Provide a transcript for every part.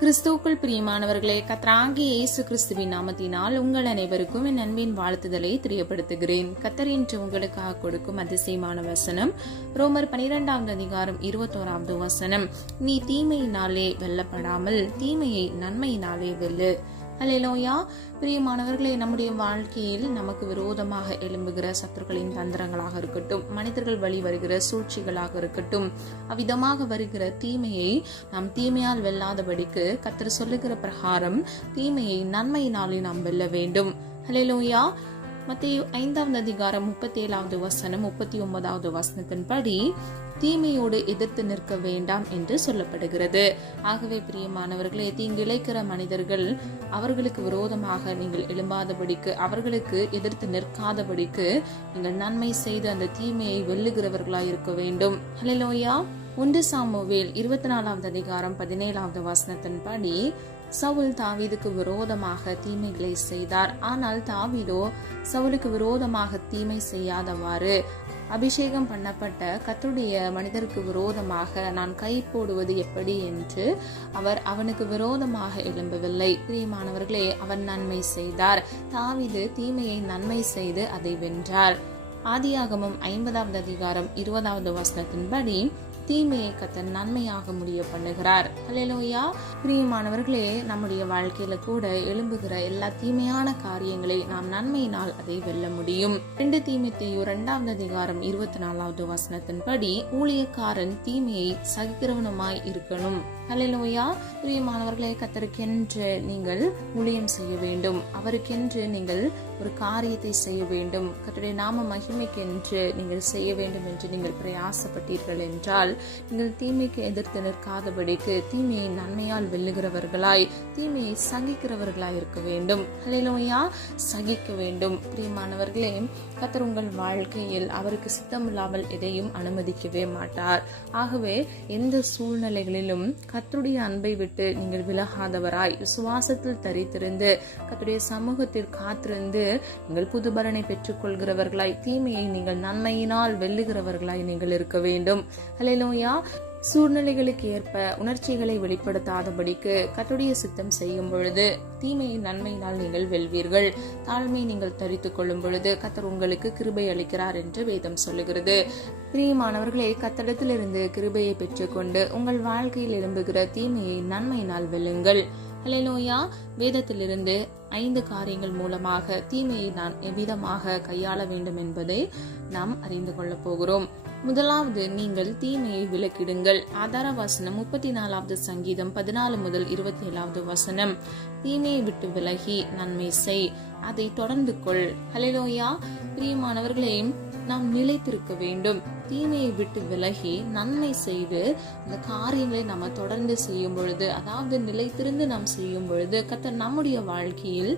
கிறிஸ்துவுக்குள் பிரியமானவர்களே, கர்த்தராகிய இயேசு கிறிஸ்துவின் நாமத்தினால் உங்கள் அனைவருக்கும் என் அன்பின் வாழ்த்துதலை தெரியப்படுத்துகிறேன். கர்த்தர் இன்று உங்களுக்காக கொடுக்கும் அதிசயமான வசனம் ரோமர் 12 வசனம். நீ தீமையினாலே வெல்லப்படாமல் தீமையை நன்மையினாலே வெல்லு. அல்லேலூயா. பிரியமானவர்களே, நம்முடைய வாழ்க்கையில் நமக்கு விரோதமாக எழும்புகிற சத்துருக்களின் தந்திரங்களாக இருக்கட்டும், மனிதர்கள் வழி வருகிற சூழ்ச்சிகளாக இருக்கட்டும், அவ்விதமாக வருகிற தீமையை நாம் தீமையால் வெல்லாதபடிக்கு கர்த்தர் சொல்லுகிற பிரகாரம் தீமையை நன்மையினாலே நாம் வெல்ல வேண்டும். அல்லேலூயா. மத்தேயு 5 வசனம் 39 வசனத்தின்படி தீமையோடு எதிர்த்து நிற்க வேண்டாம் என்று சொல்லப்படுகிறது. ஆகவே பிரியமானவர்களே, தீங்கிழைக்கிற மனிதர்கள் அவர்களுக்கு விரோதமாக நீங்கள் எழும்பாதபடிக்கு, அவர்களுக்கு எதிர்த்து நிற்காதபடிக்கு நீங்கள் நன்மை செய்து அந்த தீமையை வெல்லுகிறவர்களாய் இருக்க வேண்டும். ஹல்லேலூயா. 1 சாமுவேல் 24 17 வசனத்தின்படி சவுல் தாவீதுக்கு விரோதமாக தீமைகளை செய்தார். ஆனால் தாவீதோ சவுலுக்கு விரோதமாக தீமை செய்யாதவாறு அபிஷேகம் பண்ணப்பட்ட கர்த்தருடைய மனிதருக்கு விரோதமாக நான் கை போடுவது எப்படி என்று அவர் அவனுக்கு விரோதமாக எழும்பவில்லை. பிரியமானவர்களே, அவர் நன்மை செய்தார். தாவீது தீமையை நன்மை செய்து அதை வென்றார். ஆதியாகமம் 50 20 வசனத்தின்படி தீமையை கர்த்தர் நன்மையாக முடிய பண்ணுகிறார். அல்லேலூயா. பிரியமானவர்களே, நம்முடைய வாழ்க்கையில கூட எழும்புகிற எல்லா தீமையான காரியங்களை நாம் நன்மையினால் அதை வெல்ல முடியும். 2 தீமோத்தேயு 2 24 வசனத்தின்படி ஊழியக்காரன் தீமையை சகிக்கிறவனுமாய் இருக்கணும். அல்லேலூயா. பிரியமானவர்களே, கர்த்தருக்கென்று நீங்கள் ஊழியம் செய்ய வேண்டும். அவருக்கென்று நீங்கள் ஒரு காரியத்தை செய்ய வேண்டும். கர்த்தருடைய நாம மகிமைக்கென்று நீங்கள் செய்ய வேண்டும் என்று நீங்கள் பிரயாசப்பட்டீர்கள் என்றால் நீங்கள் தீமைக்கு எதிர்த்து நிற்காதபடிக்கு தீமையை நன்மையால் வெல்லுகிறவர்களாய், தீமையை சகிக்கிறவர்களாய் இருக்க வேண்டும். அல்லேலூயா. சகிக்க வேண்டும். பிரியமானவர்களே, கர்த்தர் உங்கள் வாழ்க்கையில் அவருக்கு சித்தமில்லாமல் எதையும் அனுமதிக்கவே மாட்டார். ஆகவே எந்த சூழ்நிலைகளிலும் கர்த்தருடைய அன்பை விட்டு நீங்கள் விலகாதவராய் விசுவாசத்தில் தரித்திருந்து கர்த்தருடைய சமூகத்தில் காத்திருந்து நீங்கள் புதுபலனை பெற்றுக் கொள்கிறவர்களாய், தீமையை நீங்கள் நன்மையினால் வெல்லுகிறவர்களாய் நீங்கள் இருக்க வேண்டும். அல்லேலூயா. சூழ்நிலைகளுக்கு ஏற்ப உணர்ச்சிகளை வெளிப்படுத்தாதபடிக்கு கர்த்தருடைய சித்தம் செய்யும் பொழுது தீமையை நன்மையினால் நீங்கள் வெல்வீர்கள். தாழ்மை நீங்கள் தரித்துக் கொள்ளும் பொழுது கர்த்தர் உங்களுக்கு கிருபை அளிக்கிறார் என்று வேதம் சொல்லுகிறது. பிரியமானவர்களே, கர்த்தரிடத்திலிருந்து கிருபையை பெற்றுக்கொண்டு உங்கள் வாழ்க்கையில் எழும்புகிற தீமையை நன்மையினால் வெல்லுங்கள். அல்லேலூயா. வேதத்திலிருந்து 5 காரியங்கள் மூலமாக தீமையை நான் எவ்விதமாக கையாள வேண்டும் என்பதை நாம் அறிந்து கொள்ள போகிறோம். முதலாவது, நீங்கள் தீமையை விலக்கிடுங்கள். ஆதார வசனம் 34 சங்கீதம் 14 முதல் 27 வசனம். தீமையை விட்டு விலகி நன்மை செய், அதை தொடர்ந்து கொள். ஹல்லேலூயா. பிரியமானவர்களே, நாம் நிலைத்திருக்க வேண்டும். தீமையை விட்டு விலகி நன்மை செய்து அந்த காரியங்களை நம்ம தொடர்ந்து செய்யும் பொழுது, அதாவது நிலைத்திருந்து நாம் செய்யும் பொழுது கர்த்தர் நம்முடைய வாழ்க்கையில்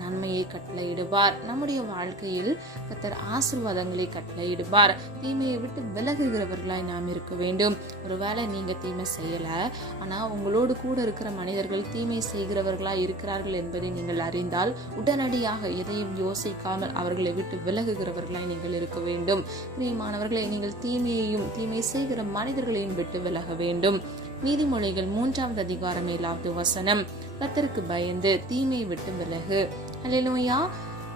நன்மையை கட்டளையிடுவார். நம்முடைய வாழ்க்கையில் கர்த்தர் ஆசீர்வாதங்களை கட்டளையிடுவார். தீமையை விட்டு விலகுகிறவர்களாய் நாம் இருக்க வேண்டும். ஒருவேளை நீங்க தீமை செய்யல, ஆனா உங்களோடு கூட இருக்கிற மனிதர்கள் தீமை செய்கிறவர்களாய் இருக்கிறார்கள் என்பதை நீங்கள் அறிந்தால் உடனடியாக எதையும் யோசிக்காமல் அவர்களை விட்டு விலகுகிறவர்களாய் நீங்கள் இருக்க வேண்டும். பிரியமானவர்களை, நீங்கள் தீமையையும் தீமை செய்கிற மனிதர்களையும் விட்டு விலக வேண்டும். நீதிமொழிகள் 3 வசனம். கர்த்தருக்கு பயந்து தீமையை விட்டு விலகு. அல்லேலூயா.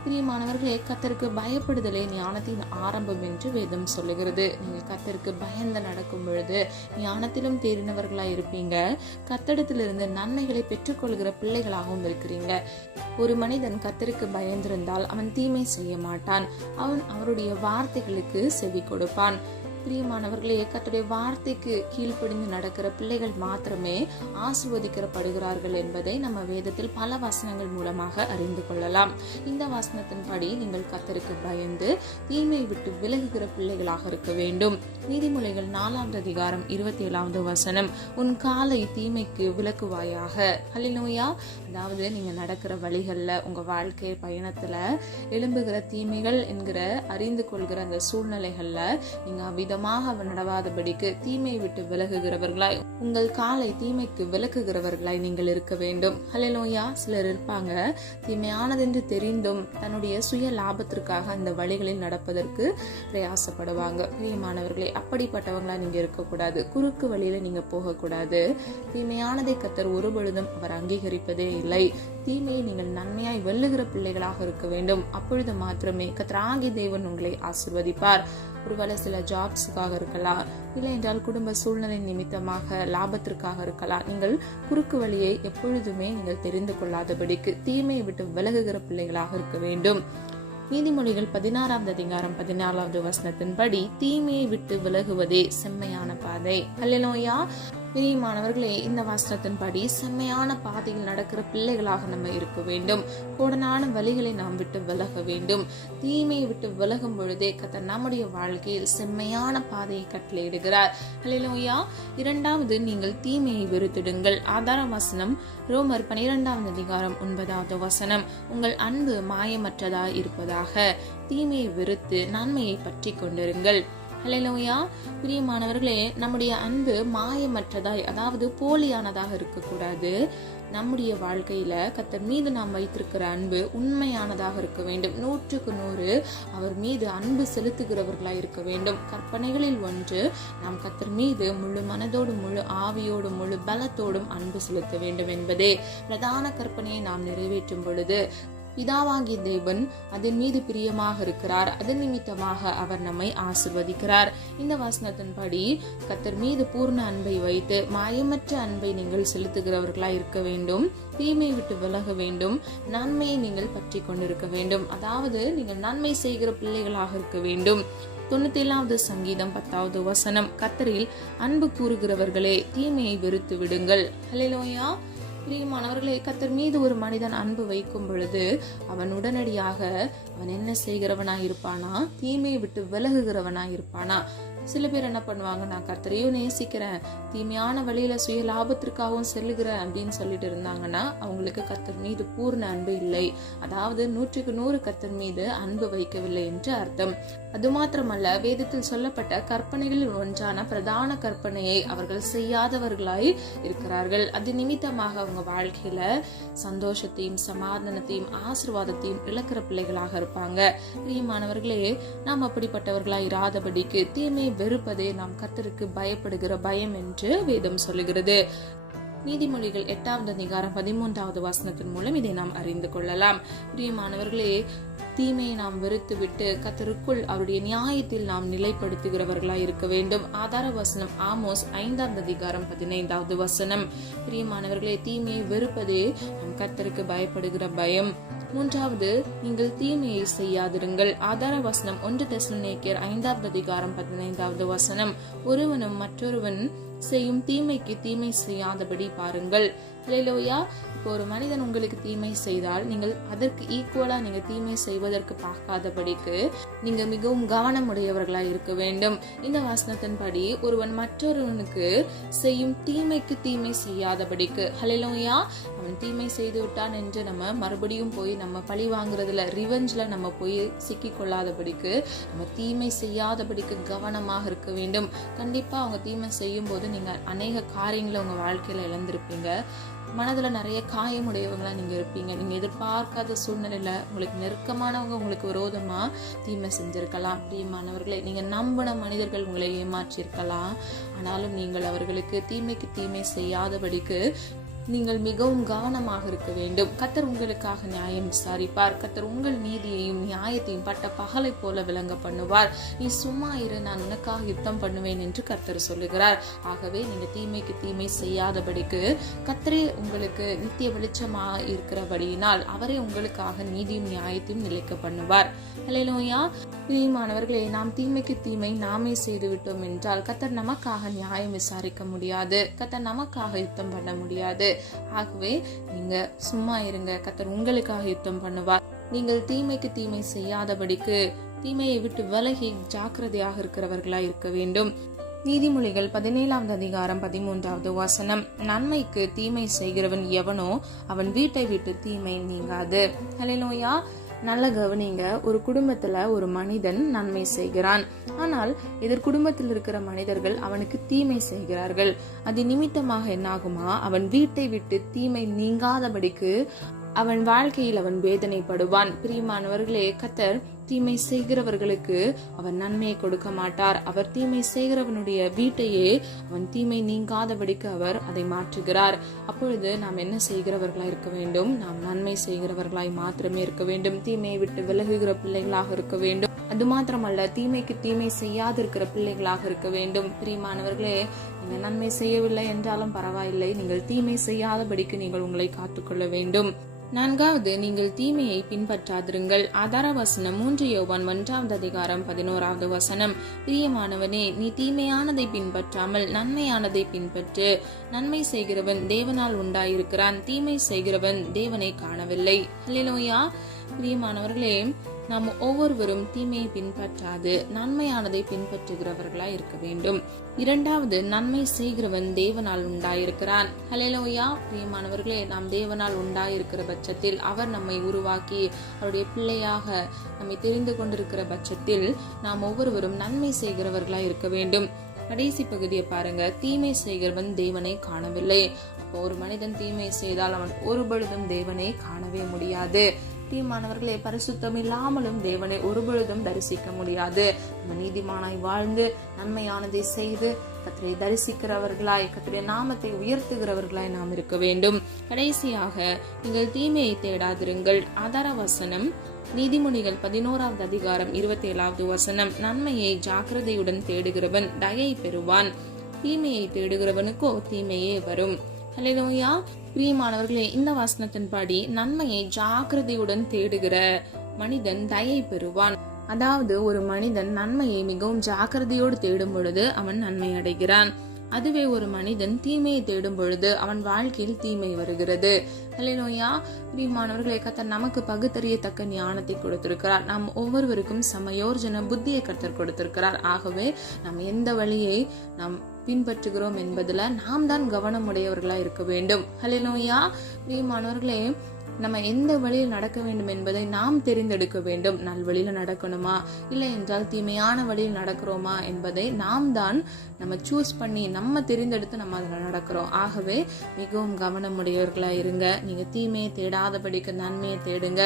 பிரியமானவர்களே, கர்த்தருக்கு பயப்படுதலே ஞானத்தின் ஆரம்பம் என்று வேதம் சொல்லுகிறது. நீங்க கர்த்தருக்கு பயந்து நடக்கும் பொழுது ஞானத்திலும் தேறினவர்களாய் இருப்பீங்க. கர்த்தரிடத்திலிருந்து நன்மைகளை பெற்றுக்கொள்கிற பிள்ளைகளாகவும் இருக்கிறீங்க. ஒரு மனிதன் கர்த்தருக்கு பயந்திருந்தால் அவன் தீமை செய்ய மாட்டான். அவன் அவருடைய வார்த்தைகளுக்கு செவி கொடுப்பான். பிரியமானவர்களே, கர்த்தருடைய வார்த்தைக்கு கீழ்ப்படிந்து நடக்கிற பிள்ளைகள் மாத்திரமே ஆசீர்வதிக்கப்படுகிறார்கள் என்பதை நம்ம வேதத்தில் பல வசனங்கள் மூலமாக அறிந்து கொள்ளலாம். இந்த வசனத்தின்படி நீங்கள் கர்த்தருக்கு பயந்து தீமை விட்டு விலகுகிற பிள்ளைகளாக இருக்க வேண்டும். நீதிமொழிகள் 4 27 வசனம். உன் காலை தீமைக்கு விலக்குவாயாக. அல்லேலூயா. அதாவது நீங்க நடக்கிற வழிகள்ல உங்க வாழ்க்கை பயணத்துல எழும்புகிற தீமைகள் என்கிற அறிந்து கொள்கிற அந்த சூழ்நிலைகள்ல நீங்க அவ்விதமாக நடவாதபடிக்கு தீமையை விட்டு விலகுகிறவர்களாய், உங்கள் காலை தீமைக்கு விலக்குகிறவர்களாய் நீங்கள் இருக்க வேண்டும். ஹல்லேலூயா. சிலர் இருப்பாங்க, தீமையானதென்று தெரிந்தும் தன்னுடைய சுய லாபத்திற்காக அந்த வழிகளில் நடப்பதற்கு பிரயாசப்படுவாங்க. பிரியமானவர்களே, அப்படிப்பட்டவங்களா நீங்க இருக்கக்கூடாது. குறுக்கு வழியில நீங்க போகக்கூடாது. தீமையானதை கர்த்தர் ஒருபொழுதும் அவர் அங்கீகரிப்பதே இல்லை. தீமையை நீங்கள் நன்மையாய் வெல்லுகிற பிள்ளைகளாக இருக்க வேண்டும். அப்பொழுது மாத்திரமே கர்த்தராகிய தேவன் உங்களை ஆசீர்வதிப்பார். ஒருவேளை சில ஜாப்ஸுக்காக இருக்கலாம், இல்லை என்றால் குடும்ப சூழ்நிலை நிமித்தமாக லாபத்திற்காக இருக்கலாம். நீங்கள் குறுக்கு வழியை எப்பொழுதுமே நீங்கள் தெரிந்து கொள்ளாதபடிக்கு தீமையை விட்டு விலகுகிற பிள்ளைகளாக இருக்க வேண்டும். நீதிமொழிகள் 16:14 தீமையை விட்டு விலகுவதே செம்மையான பாதை. அல்லேலூயா. பிரியமானவர்களே, இந்த வசனத்தின்படி செம்மையான பாதையில் நடக்கிற பிள்ளைகளாக நம்ம இருக்க வேண்டும். கோடனான வழிகளை நாம் விட்டு விலக வேண்டும். தீமையை விட்டு விலகும் பொழுதே கர்த்தர் நம்முடைய வாழ்க்கையில் செம்மையான பாதையை கட்டளையிடுகிறார். அல்லேலூயா. இரண்டாவது, நீங்கள் தீமையை வெறுத்திடுங்கள். ஆதார வசனம் ரோமர் 12:9. உங்கள் அன்பு மாயமற்றதாய் இருப்பதாக. தீமையை வெறுத்து நன்மையை பற்றி கொண்டிருங்கள். ஹல்லேலூயா. பிரியமானவர்களே, நம்முடைய அன்பு மாயமற்றதாய், அதாவது போலியானதாக இருக்கக்கூடாது. நம்முடைய வாழ்க்கையில கர்த்தர் மீது நாம் வைத்திருக்கிற அன்பு உண்மையானதாக இருக்க வேண்டும். 100% அவர் மீது அன்பு செலுத்துகிறவர்களாய் இருக்க வேண்டும். கற்பனைகளில் ஒன்று, நாம் கர்த்தர் மீது முழு மனதோடு, முழு ஆவியோடு, முழு பலத்தோடும் அன்பு செலுத்த வேண்டும் என்பதே பிரதான கற்பனையை நாம் நிறைவேற்றும் பொழுது பிதாவாகிய தேவன் அதன் மீது பிரியமாக இருக்கிறார். அதன் நிமித்தமாக அவர் நம்மை ஆசீர்வதிக்கிறார். இந்த வசனத்தின்படி கர்த்தர் மீது பூர்ண அன்பை வைத்து மாயமற்ற அன்பை நீங்கள் செலுத்துகிறவர்களாய் இருக்க வேண்டும். தீமை விட்டு விலக வேண்டும். நன்மையை நீங்கள் பற்றி கொண்டிருக்க வேண்டும். அதாவது நீங்கள் நன்மை செய்கிற பிள்ளைகளாக இருக்க வேண்டும். 97வது சங்கீதம் 10வது கர்த்தரில் அன்பு கூறுகிறவர்களே, தீமையை வெறுத்து விடுங்கள். ஹல்லேலூயா. பிரியமானவர்களே, கர்த்தர் மீது ஒரு மனிதன் அன்பு வைக்கும் பொழுது அவன் உடனடியாக அவன் என்ன செய்கிறவனாய் இருப்பானா? தீமையை விட்டு விலகுகிறவனாய் இருப்பானா? சில பேர் என்ன பண்ணுவாங்க, நான் கர்த்தரையும் நேசிக்கிறேன், தீமையான வழியில சுய லாபத்திற்காகவும் செல்லுகிறேன் அப்படின்னு சொல்லிட்டு இருந்தாங்கன்னா அவங்களுக்கு கர்த்தர் மீது பூர்ண அன்பு இல்லை. அதாவது 100% கர்த்தர் மீது அன்பு வைக்கவில்லை என்று அர்த்தம். அது மாத்திரமல்ல, வேதத்தில் சொல்லப்பட்ட கற்பனைகளில் ஒன்றான பிரதான கற்பனையை அவர்கள் செய்யாதவர்களாய் இருக்கிறார்கள். அது நிமித்தமாக அவங்க வாழ்க்கையில சந்தோஷத்தையும் சமாதானத்தையும் ஆசீர்வாதத்தையும் இழக்கிற பிள்ளைகளாக இருப்பாங்க. பிரியமானவர்களே, நாம் அப்படிப்பட்டவர்களாய் இராதபடிக்கு தீமையை வெறுப்பதே நாம் கர்த்தருக்கு பயப்படுகிற பயம் என்று வேதம் சொல்லுகிறது. நீதிமொழிகள் 8:13 மூலம் இதை நாம் அறிந்து கொள்ளலாம். பிரியமானவர்களே, தீமையை நாம் வெறுத்து விட்டு கர்த்தருக்குள் அவருடைய நியாயத்தில் நாம் நிலைப்படுத்துகிறவர்களாய் இருக்க வேண்டும். ஆதார வசனம் ஆமோஸ் 5:15. பிரியமானவர்களே, தீமையை வெறுப்பதே நம் கர்த்தருக்கு பயப்படுகிற பயம். மூன்றாவது, நீங்கள் தீமையை செய்யாதிருங்கள். ஆதார வசனம் 1 தெசலோனிக்கேயர் 5:15. ஒருவனும் மற்றொருவன் செய்யும் தீமைக்கு தீமை செய்யாதபடி பாருங்கள். ஹல்லேலூயா. இப்போ ஒரு மனிதன் உங்களுக்கு தீமை செய்தால் நீங்கள் அதற்கு ஈக்குவலா நீங்க தீமை செய்வதற்கு பார்க்காதபடிக்கு நீங்க மிகவும் கவனமுடையவர்களாய் இருக்க வேண்டும். இந்த வசனத்தின்படி ஒருவன் மற்றொருவனுக்கு செய்யும் தீமைக்கு தீமை செய்யாதபடிக்கு. ஹல்லேலூயா. அவன் தீமை செய்து விட்டான் என்று நம்ம மறுபடியும் போய் நம்ம பழி வாங்குறதுல, ரிவெஞ்ச்ல நம்ம போய் சிக்கி கொள்ளாதபடிக்கு, நம்ம தீமை செய்யாதபடிக்கு கவனமாக இருக்க வேண்டும். கண்டிப்பா அவங்க தீமை செய்யும் போது நீங்க அநேக காரியங்களை உங்க வாழ்க்கையில இழந்திருப்பீங்க. மனதுல நிறைய காயமுடையவங்களா நீங்க இருப்பீங்க. நீங்க எதிர்பார்க்காத சூழ்நிலையில உங்களுக்கு நெருக்கமானவங்க உங்களுக்கு விரோதமா தீமை செஞ்சிருக்கலாம். பிரியமானவர்களே, நீங்க நம்பின மனிதர்கள் உங்களை ஏமாற்றிருக்கலாம். ஆனாலும் நீங்கள் அவர்களுக்கு தீமைக்கு தீமை செய்யாதபடிக்கு நீங்கள் மிகவும் கவனமாக இருக்க வேண்டும். கர்த்தர் உங்களுக்காக நியாயம் விசாரிப்பார். கர்த்தர் உங்கள் நீதியையும் நியாயத்தையும் பட்ட பகலை போல விளங்க பண்ணுவார். நீ சும்மா இரு, நான் உனக்காக யுத்தம் பண்ணுவேன் என்று கர்த்தர் சொல்லுகிறார். ஆகவே நீங்க தீமைக்கு தீமை செய்யாதபடிக்கு கர்த்தரே உங்களுக்கு நித்திய வெளிச்சமா இருக்கிறபடியினால் அவரே உங்களுக்காக நீதியும் நியாயத்தையும் நிலைக்க பண்ணுவார். ஹல்லேலூயா. பிரியமானவர்களே, நாம் தீமைக்கு தீமை நாமே செய்து விட்டோம் என்றால் கர்த்தர் நமக்காக நியாயம் விசாரிக்க முடியாது. கர்த்தர் நமக்காக யுத்தம் பண்ண முடியாது. ஆகவே நீங்க சும்மா இருங்க, கர்த்தர் உங்களுக்காக யுத்தம் பண்ணுவார். நீங்கள் தீமைக்கு தீமை செய்யாதபடிக்கு தீமையை விட்டு விலகி ஜாக்கிரதையாக இருக்கிறவர்களா இருக்க வேண்டும். நீதிமொழிகள் 17வது அதிகாரம் 13வது வசனம். நன்மைக்கு தீமை செய்கிறவன் எவனோ அவன் வீட்டை விட்டு தீமை நீங்காது. ஹல்லேலூயா. நல்ல கவனிங்க. ஒரு குடும்பத்துல ஒரு மனிதன் நன்மை செய்கிறான், ஆனால் எதிர் குடும்பத்தில் இருக்கிற மனிதர்கள் அவனுக்கு தீமை செய்கிறார்கள். அது நிமித்தமாக என்னாகுமா, அவன் வீட்டை விட்டு தீமை நீங்காதபடிக்கு அவன் வாழ்க்கையில் அவன் வேதனைப்படுவான். பிரியமானவர்களே, கர்த்தர் தீமை செய்கிறவர்களுக்கு அவர் நன்மையை கொடுக்க மாட்டார். அவர் தீமை செய்கிறவனுடைய வீட்டையே அவன் தீமை நீங்காதபடிக்கு அவர் அதை மாற்றுகிறார். அப்பொழுது நாம் என்ன செய்கிறவர்களாய் இருக்க வேண்டும்? நாம் நன்மை செய்கிறவர்களாய் மாத்திரமே இருக்க வேண்டும். தீமையை விட்டு விலகுகிற பிள்ளைகளாக இருக்க வேண்டும். அது மாத்திரமல்ல, தீமைக்கு தீமை செய்யாதிருக்கிற பிள்ளைகளாக இருக்க வேண்டும். பிரியமானவர்களே, நீங்கள் நன்மை செய்யவில்லை என்றாலும் பரவாயில்லை, நீங்கள் தீமை செய்யாதபடிக்கு நீங்கள் உங்களை காத்துக்கொள்ள வேண்டும். 4வது, நீங்கள் தீமையை பின்பற்றாதிருங்கள். ஆதார வசனம் 3 யோவான் 1வது அதிகாரம் 11வது வசனம். பிரியமானவனே, நீ தீமையானதை பின்பற்றாமல் நன்மையானதை பின்பற்று. நன்மை செய்கிறவன் தேவனால் உண்டாயிருக்கிறான், தீமை செய்கிறவன் தேவனை காணவில்லை. ஹல்லேலூயா. பிரியமானவர்களே, நாம் ஒவ்வொருவரும் தீமையை பின்பற்றாது நன்மையானதை பின்பற்றுகிறவர்களாய் இருக்க வேண்டும். 2வது, நன்மை செய்கிறவன் தேவனால் உண்டாயிருக்கிறான். ஹல்லேலூயா. பிரியமானவர்களே, நாம் தேவனால் உண்டாயிருக்கிற பட்சத்தில், அவர் நம்மை உருவாக்கி அவருடைய பிள்ளையாக நம்மை தெரிந்து கொண்டிருக்கிற பட்சத்தில் நாம் ஒவ்வொருவரும் நன்மை செய்கிறவர்களாய் இருக்க வேண்டும். கடைசி பகுதியை பாருங்க. தீமை செய்கிறவன் தேவனை காணவில்லை. அப்போ ஒரு மனிதன் தீமை செய்தால் அவன் ஒருபொழுதும் தேவனை காணவே முடியாது. பிரியமானவர்களே, பரிசுத்தம் இல்லாமலும் தேவனை ஒருபொழுதும் தரிசிக்க முடியாது. நம்ம நீதிமானாய் வாழ்ந்து நன்மையானதை செய்து கர்த்தரை தரிசிக்கிறவர்களாய், கர்த்தருடைய நாமத்தை உயர்த்துகிறவர்களாய் நாம் இருக்க வேண்டும். கடைசியாக, நீங்கள் தீமையை தேடாதிருங்கள். ஆதார வசனம் நீதிமொழிகள் 11வது அதிகாரம் 27வது வசனம். நன்மையை ஜாக்கிரதையுடன் தேடுகிறவன் தயை பெறுவான், தீமையை தேடுகிறவனுக்கோ தீமையே வரும். ஹல்லேலூயா. பிரியமானவர்களே, இந்த வசனத்தின்படி நன்மையை ஜாக்கிரதையுடன் தேடுகிற மனிதன் தயை பெறுவான். அதாவது, ஒரு மனிதன் நன்மையை மிகவும் ஜாக்கிரதையோடு தேடும் பொழுது அவன் நன்மை அடைகிறான். அதுவே ஒரு மனிதன் தீமையை தேடும் பொழுது அவன் வாழ்க்கையில் தீமை வருகிறது. ஹல்லேலூயா. பிரியமானவர்களே, கர்த்தர் நமக்கு பகுத்தறியத்தக்க ஞானத்தை கொடுத்திருக்கிறார். நாம் ஒவ்வொருவருக்கும் சமயோர்ஜன புத்தியை கர்த்தர் கொடுத்திருக்கிறார். ஆகவே நாம் எந்த வழியை நாம் பின்பற்றுகிறோம் என்பதுல நாம் தான் கவனமுடையவர்களா இருக்க வேண்டும். ஹல்லேலூயா. பிரியமானவர்களே, நம்ம எந்த வழியில் நடக்க வேண்டும் என்பதை நாம் தெரிந்தெடுக்க வேண்டும். நல்வழியில நடக்கணுமா, இல்லை என்றால் தீமையான வழியில் நடக்கிறோமா என்பதை நாம் தான் நம்ம சூஸ் பண்ணி நம்ம தெரிந்தெடுத்து நம்ம அதில் நடக்கிறோம். ஆகவே மிகவும் கவனமுடையவர்களா இருங்க. நீங்க தீமையை தேடாதபடிக்கு நன்மையை தேடுங்க.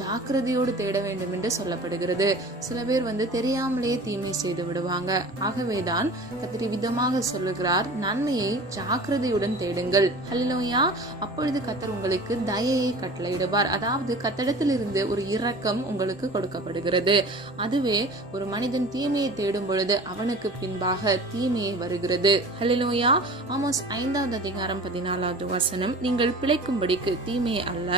ஜாக்கிரதையோடு தேட வேண்டும் என்று சொல்லப்படுகிறது. சில பேர் தெரியாமலேயே தீமை செய்து விடுவாங்க. ஆகவேதான் கர்த்தர் விதமாக சொல்லுகிறார், நன்மையை ஜாக்கிரதையுடன் தேடுங்கள். ஹல்லேலூயா. அப்பொழுது கர்த்தர் உங்களுக்கு தயையை கட்டளையிடுவார். அதாவது, கர்த்தரிடத்திலிருந்து ஒரு இரக்கம் உங்களுக்கு கொடுக்கப்படுகிறது. அதுவே ஒரு மனிதன் தீமையை தேடும் பொழுது அவனுக்கு பின்பாக தீமையை வருகிறது. ஹல்லேலூயா. ஆமோஸ் 5வது அதிகாரம் 14வது வசனம். நீங்கள் பிழைக்கும்படிக்கு தீமையை அல்ல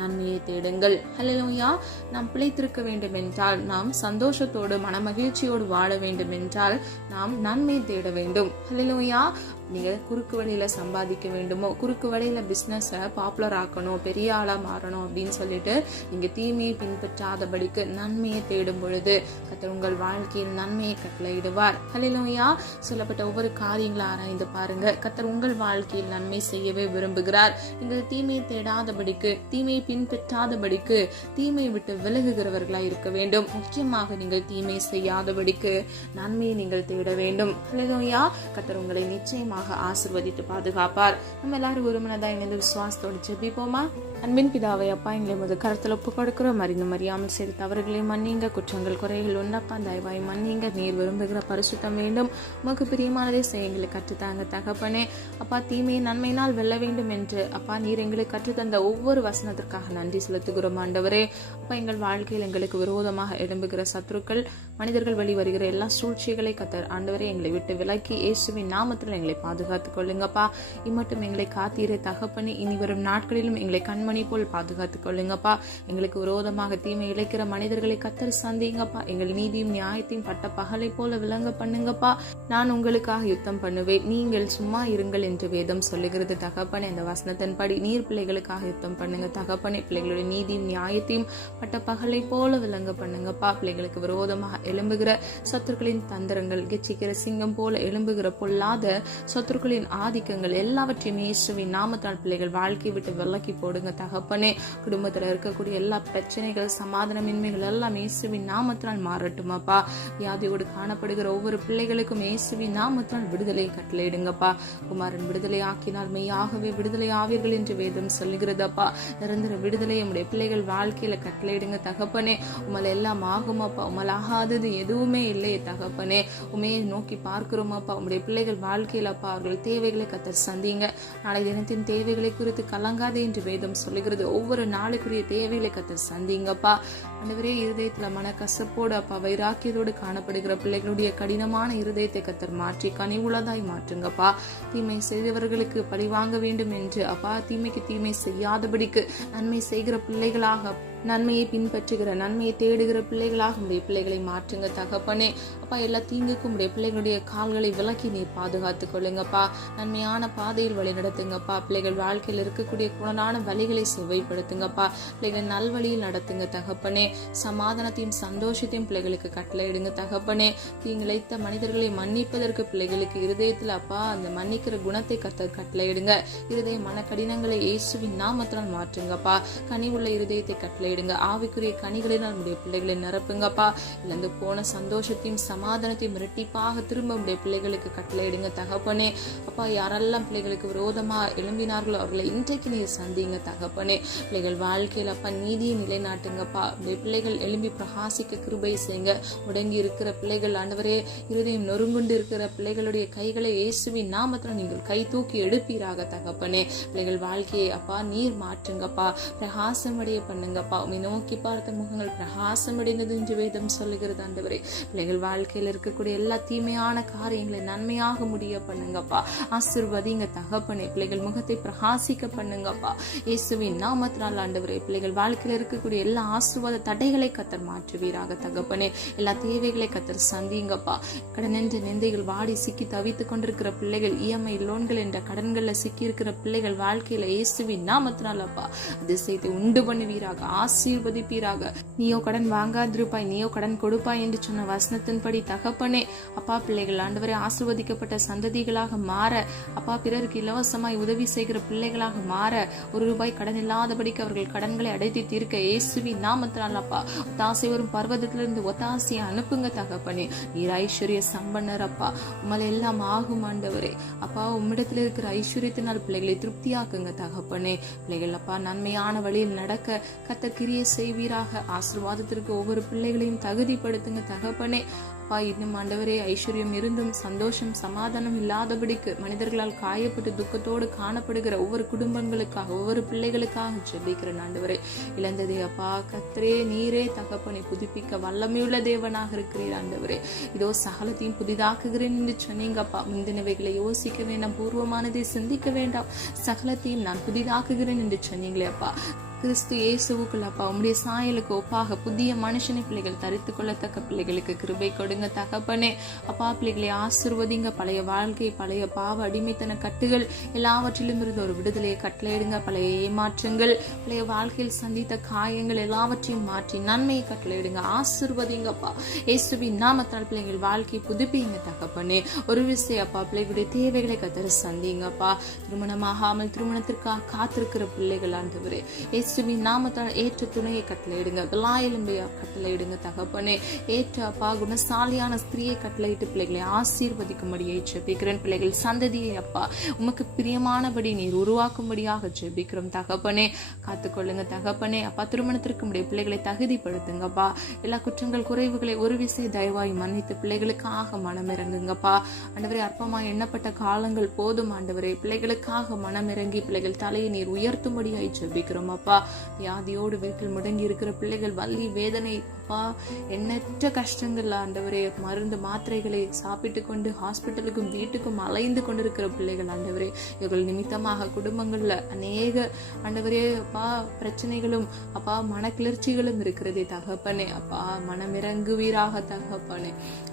நன்மையை தேடுங்கள். ஹல்லேலூயா. நாம் பிழைத்திருக்க வேண்டும் என்றால், நாம் சந்தோஷத்தோடு மனமகிழ்ச்சியோடு வாழ வேண்டும் என்றால் நாம் நன்மையை தேட வேண்டும். ஹல்லேலூயா. நீங்க குறுக்கு வழியில சம்பாதிக்க வேண்டுமோ, குறுக்கு வழியில பிசினஸ் பாப்புலர் ஆக்கணும், பெரிய ஆளா மாறணும் அப்படின்னு சொல்லிட்டு நீங்க தீமையை பின்பற்றாதபடிக்கு நன்மையை தேடும் பொழுது கர்த்தர் உங்கள் வாழ்க்கையில் நன்மையை கட்டளையிடுவார். ஹல்லேலூயா. சொல்லப்பட்ட ஒவ்வொரு காரியங்களை ஆராய்ந்து பாருங்க. கர்த்தர் உங்கள் வாழ்க்கையில் நன்மை செய்யவே விரும்புகிறார். நீங்கள் தீமையை தேடாதபடிக்கு, தீமையை பின்பற்றாதபடிக்கு, தீமையை விட்டு விலகுகிறவர்களாய் இருக்க வேண்டும். முக்கியமாக நீங்கள் தீமை செய்யாதபடிக்கு நன்மையை நீங்கள் தேட வேண்டும். ஹல்லேலூயா. கர்த்தர் உங்களை நிச்சயமாக ஆசீர்வதித்து பாதுகாப்பார். நம்ம எல்லாரும் ஒரு மனதாய் இணைந்து விசுவாசத்தோடு ஜெபிப்போமா? அன்பின் பிதாவை, அப்பா, எங்களை முத கருத்துல ஒப்பு கொடுக்கிறோம். அறிந்தும் அறியாமல் செய்த தவறுகளை மன்னிங்க. குற்றங்கள் குறைகள் உண்டப்பா, தயவாய் மன்னிங்க. நீர் விரும்புகிற பரிசுத்தம் வேண்டும். உமக்கு பிரியமானதை செய்ய எங்களுக்கு கற்றுத்தாங்க தகப்பனே. அப்பா, தீமையை நன்மையினால் வெல்ல வேண்டும் என்று அப்பா நீர் எங்களுக்கு கற்றுத்தந்த ஒவ்வொரு வசனத்திற்காக நன்றி செலுத்துகிறோம் ஆண்டவரே. அப்பா, எங்கள் வாழ்க்கையில் எங்களுக்கு விரோதமாக எழும்புகிற சத்துருக்கள், மனிதர்கள் வழி வருகிற எல்லா சூழ்ச்சிகளை கர்த்தர் ஆண்டவரே எங்களை விட்டு விலக்கி இயேசுவின் நாமத்தில் எங்களை பாதுகாத்துக் கொள்ளுங்கப்பா. இம்மட்டும் எங்களை காத்தீரே தகப்பனே. இனி வரும் நாட்களிலும் எங்களை கண்மணி கோட்டைமணி போல் பாதுகாத்துக் கொள்ளுங்கப்பா. எங்களுக்கு விரோதமாக தீமை இழைக்கிற மனிதர்களை கத்தர் சந்திங்கப்பா. எங்கள் நீதியும் நியாயத்தையும் பட்ட பகலை போல விளங்க பண்ணுங்கப்பா. நான் உங்களுக்காக யுத்தம் பண்ணுவேன், நீங்கள் சும்மா இருங்கள் என்று வேதம் சொல்லுகிறது தகப்பனே. இந்த வசனத்தின்படி நீர் பிள்ளைகளுக்காக யுத்தம் பண்ணுங்க தகப்பனே. பிள்ளைகளுடைய நீதியும் நியாயத்தையும் பட்ட பகலை போல விளங்க பண்ணுங்கப்பா. பிள்ளைகளுக்கு விரோதமாக எழும்புகிற சத்துருக்களின் தந்திரங்கள், கெச்சிக்கிற சிங்கம் போல எழும்புகிற பொல்லாத சத்துருக்களின் ஆதிக்கங்கள் எல்லாவற்றையும் இயேசுவின் நாமத்தால் பிள்ளைகள் வாழ்க்கை விட்டு விலக்கி போடுங்க தகப்பனே. குடும்பத்துல இருக்கக்கூடிய எல்லா பிரச்சனைகள், சமாதானமின்மைகள் எல்லாம் இயேசுவின் நாமத்தால் மாறட்டுமாப்பா. வியாதியோடு காணப்படுகிற ஒவ்வொரு பிள்ளைகளுக்கும் இயேசுவின் நாமத்தால் விடுதலை கட்டளையிடுங்கப்பா. குமாரன் விடுதலை ஆக்கினால் மெய்யாகவே விடுதலை ஆவீர்கள் என்று வேதம் சொல்லுகிறதப்பா. நிரந்தர விடுதலை உடைய பிள்ளைகள் வாழ்க்கையில கட்டளையிடுங்க தகப்பனே. உமால் எல்லாம் ஆகுமாப்பா. உமால் ஆகாதது எதுவுமே இல்லையே தகப்பனே. உமையை நோக்கி பார்க்கிறோமாப்பா. உங்களுடைய பிள்ளைகள் வாழ்க்கையிலப்பா அவர்கள் தேவைகளை கத்தர் சந்திங்க. நாளை தினத்தின் தேவைகளை குறித்து கலங்காதே என்று வேதம் சொல்லுகிறது. ஒவ்வொரு நாளுக்குரிய தேவைகளை கத்தர் சந்திங்கப்பா. ஆண்டவரே, இருதயத்துல மனக்கசப்போடு அப்பா வைராக்கியத்தோடு காணப்படுகிற பிள்ளைகளுடைய கடினமான இருதயத்தை கத்தர் மாற்றி கனிவுள்ளதாய் மாற்றுங்கப்பா. தீமை செய்தவர்களுக்கு பழி வாங்க வேண்டும் என்று அப்பா தீமைக்கு தீமை செய்யாதபடிக்கு நன்மை செய்கிற பிள்ளைகளாக, நன்மையை பின்பற்றுகிற, நன்மையை தேடுகிற பிள்ளைகளாக உடைய பிள்ளைகளை மாற்றுங்க தகப்பனே. அப்பா எல்லா தீங்குக்கும் உடைய பிள்ளைகளுடைய கால்களை விலக்கி நீர் பாதுகாத்துக் கொள்ளுங்கப்பா. நன்மையான பாதையில் வழி நடத்துங்கப்பா. பிள்ளைகள் வாழ்க்கையில் இருக்கக்கூடிய குணனான வழிகளை செவ்வைப்படுத்துங்கப்பா. பிள்ளைகள் நல்வழியில் நடத்துங்க தகப்பனே. சமாதானத்தையும் சந்தோஷத்தையும் பிள்ளைகளுக்கு கட்டளையிடுங்க தகப்பனே. தீங்கிழைத்த மனிதர்களை மன்னிப்பதற்கு பிள்ளைகளுக்கு இருதயத்தில் அப்பா அந்த மன்னிக்கிற குணத்தை கட்டளையிடுங்க. இருதய மன கடினங்களை இயேசுவின் நாமத்தால் மாற்றுங்கப்பா. கனிவுள்ள இருதயத்தை கட்டளை ஆவிக்குரிய கனிகளினால் நம்முடைய பிள்ளைகளை நிரப்புங்கப்பா. இழந்து போன சந்தோஷத்தையும் சமாதானத்தையும் இரட்டிப்பாக திரும்ப நம்முடைய பிள்ளைகளுக்கு கட்டளையிடுங்க தகப்பனே. அப்பா யாரெல்லாம் பிள்ளைகளுக்கு விரோதமா எழும்பினார்களோ அவர்களை இன்றைக்கு நீர் சந்திங்க தகப்பனே. பிள்ளைகள் வாழ்க்கையில் அப்பா நீதியை நிலைநாட்டுங்கப்பா. நம்முடைய பிள்ளைகள் எழும்பி பிரகாசிக்க கிருபை செய்யுங்க. முடங்கி இருக்கிற பிள்ளைகள் ஆண்டவரே, இருதயம் நொறுங்குண்டு இருக்கிற பிள்ளைகளுடைய கைகளை இயேசுவின் நாமத்தில் நீங்கள் கை தூக்கி எடுப்பீராக தகப்பனே. பிள்ளைகள் வாழ்க்கையை அப்பா நீர் மாற்றுங்கப்பா. பிரகாசம் அடைய பண்ணுங்கப்பா. உம்மை நோக்கி பார்த்த முகங்கள் பிரகாசம் அடைந்தது என்று வேதம் சொல்லுகிறது ஆண்டவரே. பிள்ளைகள் வாழ்க்கையில் இருக்கக்கூடிய எல்லா தீமையான காரியங்களை நன்மையாக முடிய பண்ணுங்கப்பா. ஆசீர்வதிங்க தகப்பனே. பிள்ளைகள் முகத்தை பிரகாசிக்க பண்ணுங்கப்பா. இயேசுவின் நாமத்தினால் ஆண்டவரே, பிள்ளைகள் வாழ்க்கையில் இருக்கக்கூடிய எல்லா ஆசீர்வாத தடைகளை கத்தர் மாற்றுவீராக தகப்பனே. எல்லா தேவைகளை கத்தர் சந்திங்கப்பா. கடன் என்ற நிந்தைகள் வாடி சிக்கி தவித்துக் கொண்டிருக்கிற பிள்ளைகள், இஎம்ஐ லோன்கள் என்ற கடன்கள்ல சிக்கி இருக்கிற பிள்ளைகள் வாழ்க்கையில இயேசுவின் நாமத்தினால் அப்பா அதிசயத்தை உண்டு பண்ணுவீராக, ஆசீர்வதிப்பீராக. நீயோ கடன் வாங்காதிருப்பாய், நீயோ கடன் கொடுப்பாய் என்று சொன்ன வசனத்தின்படி தகப்பனே அப்பா பிள்ளைகள் ஆண்டவரே ஆசீர்வதிக்கப்பட்ட சந்ததிகளாக மாற, அப்பா பிறருக்கு இலவசமாய் உதவி செய்கிற பிள்ளைகளாக மாற, ₹1 கடன் இல்லாதபடிக்கு அவர்கள் கடன்களை அடைத்து தீர்க்க இயேசுவின் நாமத்தினால் அப்பா ஒத்தாசை வரும் பர்வதத்திலிருந்து ஒத்தாசையை அனுப்புங்க தகப்பனே. நீர் ஐஸ்வர்ய சம்பன்னர் அப்பா. உம்மால் எல்லாம் ஆகும் ஆண்டவரே. அப்பா உம்மிடத்தில் இருக்கிற ஐஸ்வர்யத்தினால் பிள்ளைகளை திருப்தியாக்குங்க தகப்பனே. பிள்ளைகள் அப்பா நன்மையான வழியில் நடக்க கர்த்தர் கிரியை செய்வீராக. ஆசீர்வாதத்திற்கு ஒவ்வொரு பிள்ளைகளையும் தகுதிப்படுத்துங்க தகப்பனே. அப்பா இன்னும் ஆண்டவரே ஐஸ்வர்யம் இருந்தும் சந்தோஷம் சமாதானம் இல்லாதபடிக்கு மனிதர்களால் காயப்பட்டு துக்கத்தோடு காணப்படுகிற ஒவ்வொரு குடும்பங்களுக்காக, ஒவ்வொரு பிள்ளைகளுக்காக ஜெபிக்கிறேன் ஆண்டவரே. இழந்ததே அப்பா கர்த்தரே நீரே தகப்பனை புதுப்பிக்க வல்லமையுள்ள தேவனாக இருக்கிறீர் ஆண்டவரே. இதோ சகலத்தையும் புதிதாக்குகிறேன் என்று சொன்னீங்கப்பா. முந்தினவைகளை யோசிக்க வேண்டாம், பூர்வமானதை சிந்திக்க வேண்டாம், சகலத்தையும் நான் புதிதாக்குகிறேன் என்று சொன்னீங்களே அப்பா. கிறிஸ்து இயேசுவுக்குள் அப்பா உம்முடைய சாயலுக்கு ஒப்பாக புதிய மனுஷனை பிள்ளைகள் தரித்து கொள்ளத்தக்க பிள்ளைகளுக்கு கிருபை கொடுங்க தகப்பனே. அப்பா பிள்ளைகளை ஆசீர்வதிங்க. பழைய வாழ்க்கை, பழைய பாவ அடிமைத்தன கட்டுகள் எல்லாவற்றிலும் இருந்து ஒரு விடுதலையை கட்டளையிடுங்க. பழைய ஏமாற்றங்கள், பழைய வாழ்க்கையில் சந்தித்த காயங்கள் எல்லாவற்றையும் மாற்றி நன்மையை கட்டளையிடுங்க. ஆசீர்வதிங்கப்பா. இயேசுவின் நாமத்தால் பிள்ளைகள் வாழ்க்கையை புதுப்பிங்க தகப்பனே. ஒரு விஷயம் அப்பா பிள்ளைகளுடைய தேவைகளை கத்தர சந்திங்கப்பா. திருமணமாகாமல் திருமணத்திற்காக காத்திருக்கிற பிள்ளைகள் ஆண்டவரே இயேசுவின் நாமத்தால் ஏற்ற துணையை கட்டளையிடுங்க. விலாயலும்பையா கட்டளையிடுங்க தகப்பனே. ஏற்ற அப்பா குணசாலியான ஸ்திரியை கட்டளையிட்டு பிள்ளைகளை ஆசீர்வதிக்கும்படியை ஜெபிக்கிறேன். பிள்ளைகள் சந்ததியை அப்பா உமக்கு பிரியமானபடி நீர் உருவாக்கும்படியாக ஜெபிக்கிறோம் தகப்பனே. காத்துக்கொள்ளுங்க தகப்பனே. அப்பா திருமணத்திற்கு உடைய பிள்ளைகளை தகுதிப்படுத்துங்கப்பா. எல்லா குற்றங்கள் குறைவுகளை ஒரு விசை தயவாய் மன்னித்து பிள்ளைகளுக்காக மனம் இறங்குங்கப்பா. ஆண்டவரே அற்பமாய் எண்ணப்பட்ட காலங்கள் போதும் ஆண்டவரே. பிள்ளைகளுக்காக மனம் இறங்கி பிள்ளைகள் தலையை நீர் உயர்த்தும்படியாய் ஜெபிக்கிறோம் அப்பா. வியாதியோடு வீட்டில் முடங்கி இருக்கிற பிள்ளைகள், வலி வேதனை அப்பா எண்ணற்ற கஷ்டங்கள் ஆண்டவரே, மருந்து மாத்திரைகளை சாப்பிட்டு கொண்டு ஹாஸ்பிட்டலுக்கும் வீட்டுக்கும் அலைந்து கொண்டிருக்கிற பிள்ளைகள் ஆண்டவரே, இவர்கள் நிமித்தமாக குடும்பங்கள்ல அநேக ஆண்டவரே அப்பா பிரச்சனைகளும் அப்பா மனக்கிளர்ச்சிகளும் இருக்கிறதே தகப்பனே. அப்பா மனமிறங்குவீராக தகப்பனே.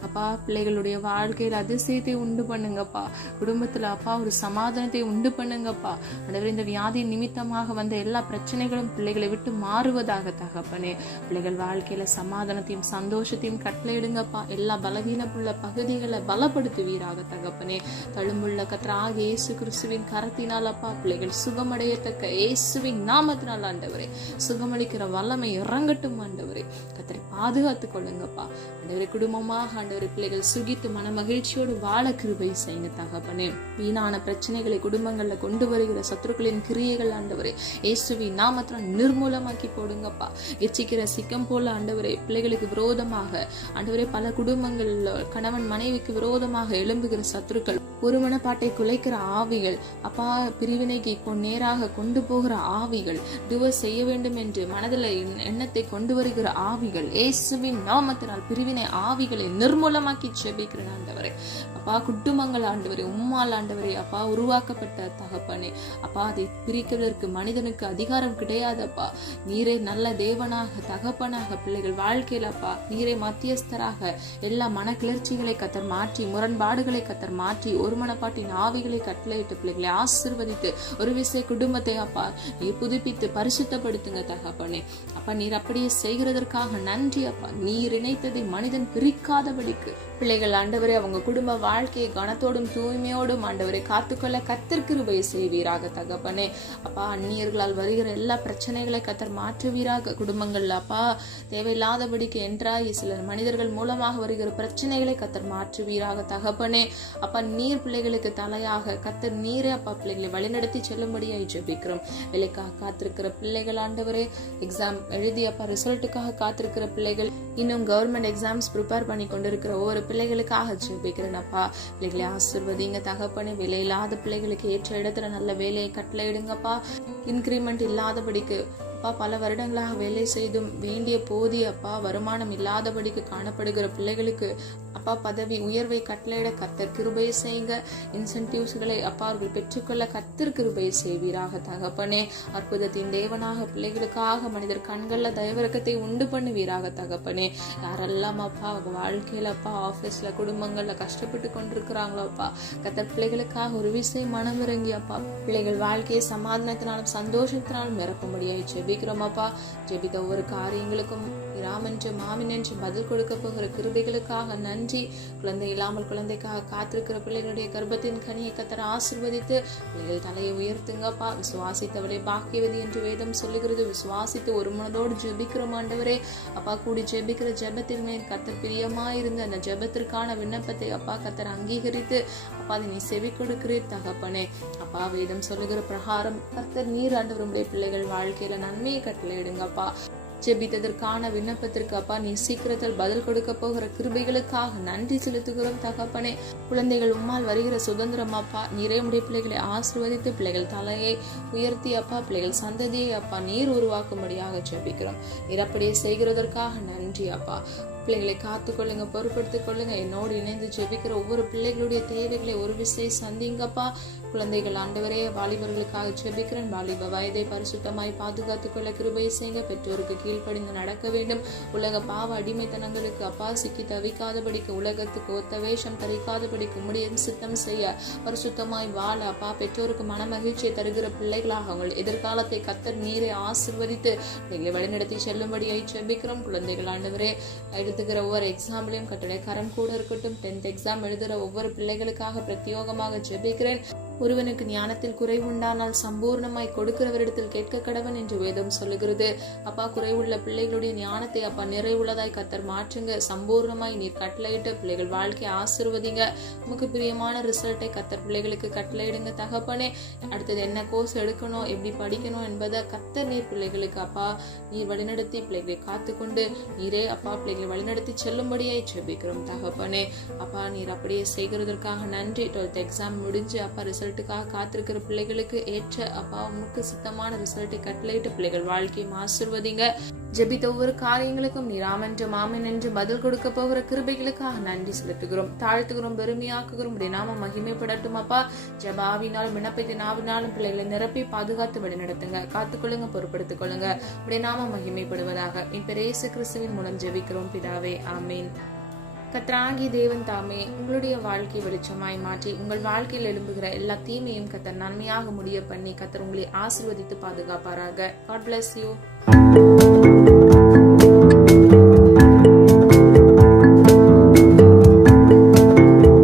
அப்பா பிள்ளைகளுடைய வாழ்க்கையில் அதிசயத்தை உண்டு பண்ணுங்கப்பா. குடும்பத்துல அப்பா ஒரு சமாதானத்தை உண்டு பண்ணுங்கப்பா. ஆண்டவரே, இந்த வியாதி நிமித்தமாக வந்த எல்லா பிரச்சனைகளும் பிள்ளைகளை விட்டு மாறுவதாக தகப்பனே. பிள்ளைகள் வாழ்க்கையில சமாதானத்தையும் சந்தோஷத்தையும் கட்டளையிடுங்கப்பா. எல்லா பலவீனமுள்ள பகுதிகளை பலப்படுத்துவீராக தகப்பனே. தழும்புள்ள கர்த்தராகிய இயேசு கிறிஸ்துவின் கரத்தினால் அப்பா பிள்ளைகள் சுகமடையத்தக்க இயேசுவின் நாமத்தினால் ஆண்டவரே சுகமளிக்கிற வல்லமை இறங்கட்டும் ஆண்டவரே. கர்த்தரை பாதுகாத்துக் கொள்ளுங்கப்பா. ஆண்டவரே, குடும்பமாக ஆண்டவரே பிள்ளைகள் சுகித்து மன மகிழ்ச்சியோடு வாழ கிருபை செய்யுங்க தகப்பனே. வீணான பிரச்சனைகளை குடும்பங்கள்ல கொண்டு வருகிற சத்துருக்களின் கிரியைகள் ஆண்டவரே இயேசுவின் நாமத்தினால் நிர்மூலமாக்கி போடுங்கப்பா. எச்சிக்கிற சிக்கம் போல ஆண்டவரே பிள்ளைகளுக்கு விரோதமாக ஆண்டவரே பல குடும்பங்கள்ல கணவன் மனைவிக்கு விரோதமாக எழும்புகிற சத்துருக்கள், ஒரு மனப்பாட்டை குலைக்கிற ஆவிகள், அப்பா பிரிவினைக்கு நேராக கொண்டு போகிற ஆவிகள், டிவோர்ஸ் செய்ய வேண்டும் என்று மனதில் எண்ணத்தை கொண்டு வருகிற ஆவிகள், இயேசுவின் நாமத்தினால் பிரிவினை ஆவிகளை நிர்மூலமாக்கி ஜெபிக்கிறேன் ஆண்டவரே. அப்பா குடும்பங்கள் ஆண்டவரே உம்மால் ஆண்டவரே அப்பா உருவாக்கப்பட்ட தகப்பனே. அப்பா அதை பிரிக்கிறதற்கு மனிதனுக்கு அதிகாரம் கிடையாதப்பா. நீரே நல்ல தேவனாக தகப்பனாக பிள்ளைகள் வாழ்க்கையில் அப்பா நீரே மத்தியஸ்தராக எல்லா மன கிளர்ச்சிகளை கத்தர் மாற்றி, முரண்பாடுகளை கத்தர் மாற்றி, ஒரு மனப்பாட்டின் ஆவிகளை கட்டளையிட்டு பிள்ளைகளை ஆசீர்வதித்து ஒரு விசை குடும்பத்தை அப்பா நீர் புதுப்பித்து பரிசுத்தப்படுத்துங்க தகப்பனே. அப்பா நீர் அப்படியே செய்கிறதற்காக நன்றி அப்பா. நீர் இணைத்ததை மனிதன் பிரிக்காதபடிக்கு பிள்ளைகள் ஆண்டவரே அவங்க குடும்ப வாழ்க்கையை கனத்தோடும் தூய்மையோடும் ஆண்டவரை காத்துக்கொள்ள கத்தர் கிருபை செய்வீராக தகப்பனே. அப்பா அந்நியர்களால் வருகிற எல்லா பிரச்சனைகளை கத்தர் மாற்றுவீராக. குடும்பங்கள்ல அப்பா தேவையில்லாதபடிக்கு என்றாய் சில மனிதர்கள் மூலமாக வருகிற பிரச்சனைகளை கத்தர் மாற்றுவீராக தகப்பனே. அப்பா நீர் பிள்ளைகளுக்கு தலையாக கத்தர் நீரே அப்பா பிள்ளைகளை வழிநடத்தி செல்லும்படியாய் ஜெபிக்கிறோம். வேலைக்காக காத்திருக்கிற பிள்ளைகள் ஆண்டவரே, எக்ஸாம் எழுதி அப்பா ரிசல்ட்டுக்காக காத்திருக்கிற பிள்ளைகள், இன்னும் கவர்மெண்ட் எக்ஸாம்ஸ் ப்ரிப்பேர் பண்ணி கொண்டிருக்கிற ஒவ்வொரு பிள்ளைகளுக்காக ஜெபிக்கிறேன் அப்பா. பிள்ளைகளை ஆசீர்வதிங்க தகப்பனே. வேலையில்லாத பிள்ளைகளுக்கு ஏற்ற இடத்துல நல்ல வேலையை கட்டளையிடுங்கப்பா. இன்கிரிமெண்ட் இல்லாதபடிக்கு அப்பா பல வருடங்களாக வேலை செய்தும் வேண்டிய போதிய அப்பா வருமானம் இல்லாதபடிக்கு காணப்படுகிற பிள்ளைகளுக்கு அப்பா பதவி உயர்வை கட்டளையிட கத்தர் கிருபை செய்யுங்க. இன்சென்டிவ்ஸ்களை அப்பா அவர்கள் பெற்றுக்கொள்ள கத்தர் கிருபை செய்வீராக தகப்பனே. அற்புதத்தின் தேவனாக பிள்ளைகளுக்காக மனிதர் கண்கள்ல தயவிறக்கத்தை உண்டு பண்ணுவீராக தகப்பனே. யாரெல்லாம் அப்பா வாழ்க்கையில அப்பா ஆபீஸ்ல குடும்பங்கள்ல கஷ்டப்பட்டு கொண்டிருக்கிறாங்களோ அப்பா கத்தர் பிள்ளைகளுக்காக ஒரு விசை மனம் இறங்கி அப்பா பிள்ளைகள் வாழ்க்கையை சமாதானத்தினாலும் சந்தோஷத்தினாலும் நிரப்பும்படியாய் ஜெபிக்கிறோம் அப்பா. ஜெபித்த ஒவ்வொரு காரியங்களுக்கும் ராமென்று மாமின் என்று பதில் கொடுக்க போகிற கிருபைகளுக்காக நன்றி. குழந்தை இல்லாமல் குழந்தைக்காக காத்திருக்கிற பிள்ளைகளுடைய கர்ப்பத்தின் கனியை கத்தர் ஆசீர்வதித்து பிள்ளைகள் தலையை உயர்த்துங்கப்பா. விசுவாசித்தவளை பாக்கியவதி என்று வேதம் சொல்லுகிறது. விசுவாசித்து ஒரு மனதோடு ஜெபிக்கிறோம் ஆண்டவரே. அப்பா கூடி ஜெபிக்கிற ஜெபத்தின் மேல் கத்தர் பிரியமாயிருந்து அந்த ஜெபத்திற்கான விண்ணப்பத்தை அப்பா கத்தர் அங்கீகரித்து அப்பா அதை நீ செவி கொடுக்கிறீர் தகப்பனே. அப்பா வேதம் சொல்லுகிற பிரகாரம் கத்தர் நீர் ஆண்டவருடைய பிள்ளைகள் வாழ்க்கையில நன்மையை கட்டளையிடுங்கப்பா. ஜெபித்ததற்கான விண்ணப்பத்திற்கு அப்பா நீ சீக்கிரத்தில் பதில் கொடுக்க போகிற கிருபைகளுக்காக நன்றி செலுத்துகிறோம் தகப்பனே. குழந்தைகள் உம்மால் வருகிற சுதந்திரம் அப்பா நீரே உடைய பிள்ளைகளை ஆசீர்வதித்து பிள்ளைகள் தலையை உயர்த்தி அப்பா பிள்ளைகள் சந்ததியை அப்பா நீர் உருவாக்கும்படியாக ஜெபிக்கிறோம். நீர் அப்படியே செய்கிறதற்காக நன்றி அப்பா. பிள்ளைகளை காத்துக்கொள்ளுங்க, பொறுப்படுத்திக் கொள்ளுங்க. என்னோடு இணைந்து ஜெபிக்கிற ஒவ்வொரு பிள்ளைகளுடைய தேவைகளை ஒரு விசை சந்திங்கப்பா. குழந்தைகள் ஆண்டவரே வாலிபர்களுக்காக ஜெபிக்கிறேன். வாலிப வயதை பரிசுத்தமாய் பாதுகாத்துக் கொள்ள கிருபை செய்யுங்க. பெற்றோருக்கு கீழ்ப்படிந்து நடக்க வேண்டும். உலக பாவ அடிமைத்தனங்களுக்கு அப்பா சிக்கி தவிக்காதபடிக்கு, உலகத்துக்கு ஒத்த வேஷம் தரிக்காதபடிக்கு உம்முடைய சித்தம் செய்ய பரிசுத்தமாய் வாழ அப்பா பெற்றோருக்கு மன மகிழ்ச்சியை தருகிற பிள்ளைகளாக அவங்கள் எதிர்காலத்தை கத்தர் நீரை ஆசீர்வதித்து பிள்ளைகளை வழிநடத்தி செல்லும்படியாய் ஜெபிக்கிறோம். குழந்தைகள் ஆண்டவரே எழுதுகிற ஒவ்வொரு எக்ஸாம்லையும் கட்டளை கரம் கூட இருக்கட்டும். 10th எக்ஸாம் எழுதுகிற ஒவ்வொரு பிள்ளைகளுக்காக பிரத்யோகமாக ஜெபிக்கிறேன். ஒருவனுக்கு ஞானத்தில் குறைவுண்டானால் சம்பூர்ணமாய் கொடுக்கிறவரிடத்தில் கேட்க கடவன் என்று வேதம் சொல்லுகிறது. அப்பா குறைவுள்ள பிள்ளைகளுடைய ஞானத்தை அப்பா நிறைவுள்ளதாய் கத்தர் மாற்றுங்க. சம்பூர்ணமாய் நீர் கட்டளையிட்டு பிள்ளைகள் வாழ்க்கையை ஆசீர்வதிங்க. உமக்கு பிரியமான ரிசல்ட்டை கத்தர் பிள்ளைகளுக்கு கட்டளையிடுங்க தகப்பனே. அடுத்தது என்ன கோர்ஸ் எடுக்கணும், எப்படி படிக்கணும் என்பதை கத்தர் நீர் பிள்ளைகளுக்கு அப்பா நீர் வழிநடத்தி பிள்ளைகளை காத்துக்கொண்டு நீரே அப்பா பிள்ளைகளை வழிநடத்தி செல்லும்படியாய் ஜெபிக்கிறோம் தகப்பனே. அப்பா நீர் அப்படியே செய்கிறதற்காக நன்றி. 12th எக்ஸாம் முடிஞ்சு அப்பா ரிசல்ட் ரிசல்ட்டுக்காக காத்திருக்கிற பிள்ளைகளுக்கு ஏற்ற அப்பா உமக்கு சுத்தமான ரிசல்ட்டை கட்டளையிட்டு பிள்ளைகள் வாழ்க்கையை ஆசீர்வதிங்க. ஜெபித்த ஒவ்வொரு காரியங்களுக்கும் நீர் ஆமென்று மாமன் என்று பதில் கொடுக்க போகிற கிருபைகளுக்காக நன்றி செலுத்துகிறோம், தாழ்த்துகிறோம், பெருமையாக்குகிறோம். உடைய நாம மகிமைப்படட்டும் அப்பா. ஜெபாவினாலும் விண்ணப்பத்தினாலும் பிள்ளைகளை நிரப்பி பாதுகாத்து வழி நடத்துங்க, காத்துக்கொள்ளுங்க, பொறுப்படுத்திக் கொள்ளுங்க. உடைய நாம மகிமைப்படுவதாக இயேசு கிறிஸ்துவின் மூலம் ஜெபிக்கிறோம் பிதாவே, ஆமீன். கர்த்தராகிய தேவன் தாமே உங்களுடைய வாழ்க்கை வெளிச்சமாய் மாற்றி உங்கள் வாழ்க்கையில் எழும்புகிற எல்லா தீமையும் கர்த்தர் நன்மையாக முடிய பண்ணி கர்த்தர் உங்களை ஆசீர்வதித்து பாதுகாப்பாராக. God bless you.